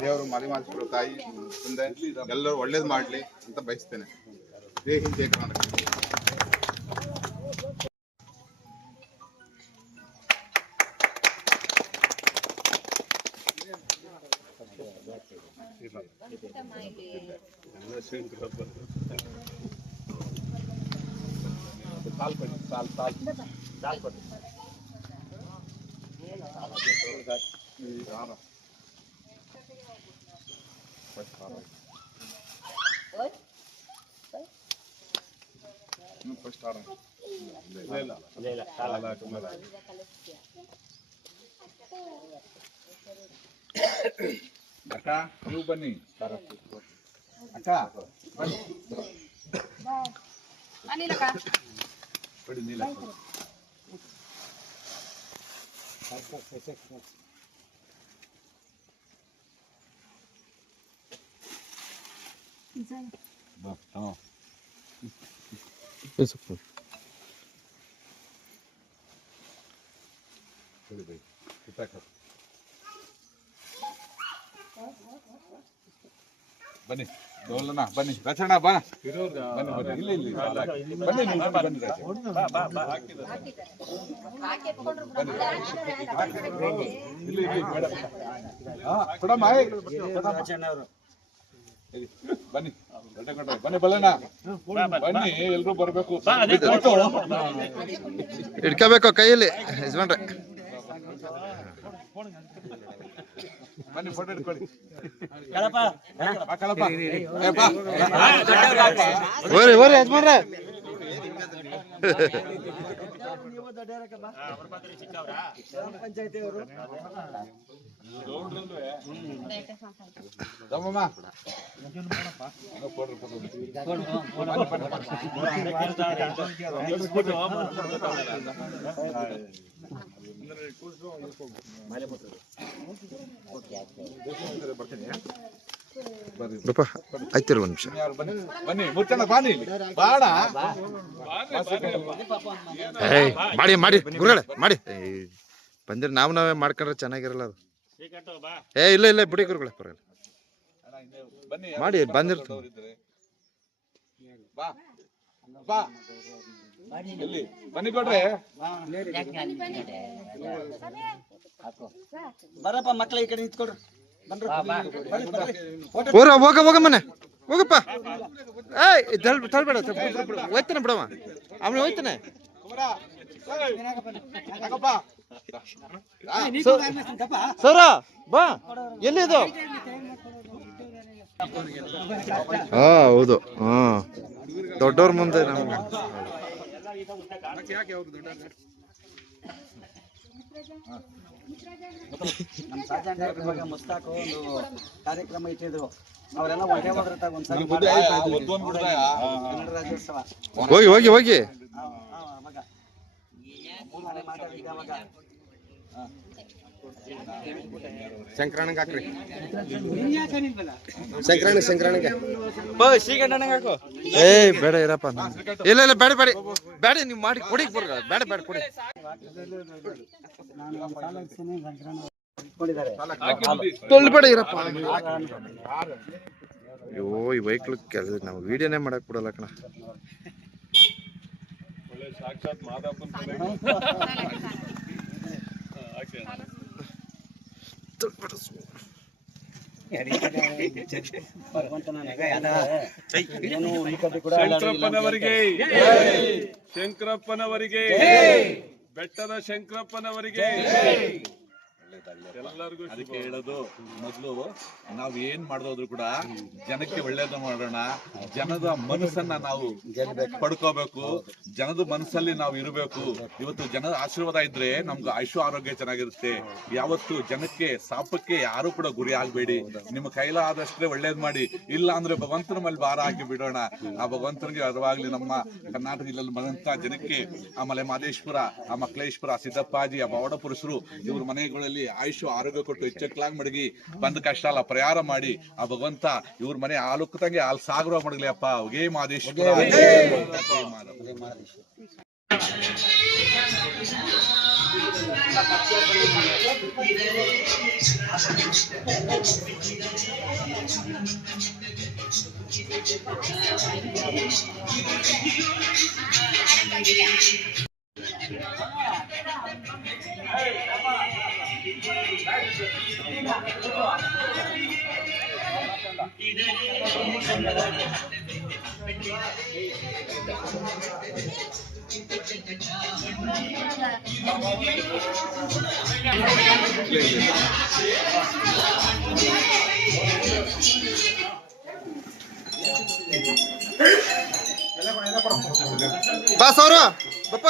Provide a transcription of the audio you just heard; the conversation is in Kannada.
ದೇವರು ಮಲಿಮಾದೇಶ್ವರ ತಾಯಿ ಮುಂದೆ ಎಲ್ಲರೂ ಒಳ್ಳೇದು ಮಾಡಲಿ ಅಂತ ಬಯಸ್ತೇನೆ. ಜೈ ಹಿಂದ್, ಜೈ ಕರ್ನಾಟಕ. ಅಕ್ಕ ನೀವು ಬನ್ನಿ. ಅಕ್ಕ ಬಡಿ ನೀಲ ಬನ್ನಿ ಡೋಲನ ಬನ್ನಿ ರಚಣ ಬಾ ಬನ್ನಿ ಇಲ್ಲಿ ಇಲ್ಲಿ ಬನ್ನಿ ಬನ್ನಿ ಇಲ್ಲಿ ಇಲ್ಲಿ ಕೊಡಮ್ಮ ಬನ್ನಿ ಬನ್ನಿ ಬಲ್ಲಣ್ಣ ಬನ್ನಿ ಎಲ್ರು ಬರ್ಬೇಕು. ಇಟ್ಕೋಬೇಕು ಕೈಯಲ್ಲಿ ಯಜಮಾನ್ರೆ. ಬನ್ನಿ ಫೋಟೋ ಇಟ್ಕೊಳ್ಳಿ. ಓರಿ ಓರಿ ಯಜಮಾನ್ರೆ. ಆಯ್ತಿರ ಒಂದ್ ನಿಮಿಷ ಬನ್ನಿ ಮುಚ್ಚಣ್ಣ ಬಾನಿ ಬಾಣ ಮಾಡಿ ಮಾಡಿ ಗುರುಗಳೇ ಮಾಡಿ ಬಂದಿರ ನಾವೇ ಮಾಡ್ಕೊಂಡ್ರೆ ಚೆನ್ನಾಗಿರಲ್ಲ ಅದು. ಇಲ್ಲ ಇಲ್ಲ ಬಿಡಿ ಗುರುಗಳೇ ಪರವಾಗಿಲ್ಲ ಮಾಡಿ ಬಂದಿರ್ತೀವಿ. ಬನ್ನಿ ಕೊಡ್ರಿ ಬರಪ್ಪ ಮಕ್ಳ ಈ ಕಡೆ ನಿಂತ್ಕೊಡ್ರಿ. ಹೋಗ ಹೋಗ ಮನೆ ಹೋಗಪ್ಪ. ತಳ್ಬೇಡ ಹೋಯ್ತಾನೆ ಬಿಡವ ಅವನು ಹೋಯ್ತಾನೆ. ಸರ ಬಾ ಎಲ್ಲಿದು? ಹಾ ಹೌದು ಹಾ ದೊಡ್ಡವ್ರ ಮುಂದೆ ನಾವು ನಮ್ಮ ಸಾಜಾಂಡ ಮುಸ್ತಾಕು ಒಂದು ಕಾರ್ಯಕ್ರಮ ಇಟ್ಟಿದ್ರು. ಅವರೆಲ್ಲ ಒಂದೇ ಹೋದ್ರೆ ಒಂದ್ಸಲ ಕನ್ನಡ ರಾಜ್ಯೋತ್ಸವ ಹೋಗಿ ಹೋಗಿ ಹೋಗಿ ಸಂಕ್ರಾಂತಿಗೆ ಹಾಕ್ರಿ. ಸಂಕ್ರಾಂತಿಗೆ ಹಾಕು. ಬೇಡ ಇರಪ್ಪ. ಇಲ್ಲ ಇಲ್ಲ ಬೇಡ ಬೇಡ ಬೇಡ ನೀವು ಮಾಡಿ ಕೊಡಿ ಬೇಡ ಬೇಡ ಕೊಡಿ. ಬೇಡ ಇರಪ್ಪ. ಅಯ್ಯೋ ಈ ವೆಹಿಕಲ್ ಕೆಲಸ ನಾವು ವಿಡಿಯೋನೇ ಮಾಡಕ್ ಬಿಡಲ್ಲ ಕಣ. ಶಂಕರಪ್ಪನವರಿಗೆ ಬೆಟ್ಟದ ಶಂಕರಪ್ಪನವರಿಗೆ ಎಲ್ಲರಿಗೂ ಅದಕ್ಕೆ ಹೇಳೋದು ಮೊದಲು ನಾವ್ ಏನ್ ಮಾಡೋದ್ರು ಕೂಡ ಜನಕ್ಕೆ ಒಳ್ಳೇದು ಮಾಡೋಣ. ಜನದ ಮನಸ್ಸನ್ನ ನಾವು ಪಡ್ಕೋಬೇಕು. ಜನದ ಮನಸ್ಸಲ್ಲಿ ನಾವು ಇರಬೇಕು. ಇವತ್ತು ಜನದ ಆಶೀರ್ವಾದ ಇದ್ರೆ ನಮ್ಗೆ ಆಯುಷು ಆರೋಗ್ಯ ಚೆನ್ನಾಗಿರುತ್ತೆ. ಯಾವತ್ತು ಜನಕ್ಕೆ ಸಾಪಕ್ಕೆ ಯಾರು ಕೂಡ ಗುರಿ ಆಗ್ಬೇಡಿ. ನಿಮ್ಮ ಕೈಲಾದಷ್ಟೇ ಒಳ್ಳೇದ್ ಮಾಡಿ. ಇಲ್ಲ ಅಂದ್ರೆ ಭಗವಂತನ ಮೇಲೆ ಭಾರ ಹಾಕಿ ಬಿಡೋಣ. ಆ ಭಗವಂತನಿಗೆ ಅರಿವಾಗ್ಲಿ ನಮ್ಮ ಕರ್ನಾಟಕ ಜಿಲ್ಲೆಯಲ್ಲಿ ಬಂದಂತ ಜನಕ್ಕೆ ಆಮೇಲೆ ಮಾದೇಶ್ವರ, ಆ ಮಕ್ಕಳೇಶ್ವರ, ಸಿದ್ದಪ್ಪಾಜಿ, ಆ ಬವಡ ಪುರುಷರು ಇವ್ರ ಮನೆಗಳಲ್ಲಿ ಆಯುಷು ಆರೋಗ್ಯ ಕೊಟ್ಟು ಹೆಚ್ಚಕ್ಲಾಗ್ ಮಡಗಿ ಬಂದ ಕಷ್ಟ ಅಲ್ಲ ಪರಿಹಾರ ಮಾಡಿ ಆ ಭಗವಂತ ಇವ್ರ ಮನೆ ಹಾಲುಕ್ಕಂಗೆ ಹಾಲು ಸಾಗರ ಮಡಗಲಿ ಅಪ್ಪ. ಒಗೇ ಮಾದೇಶ್ವರ. ಬಾ ಸೌರ ಬಪ್ಪ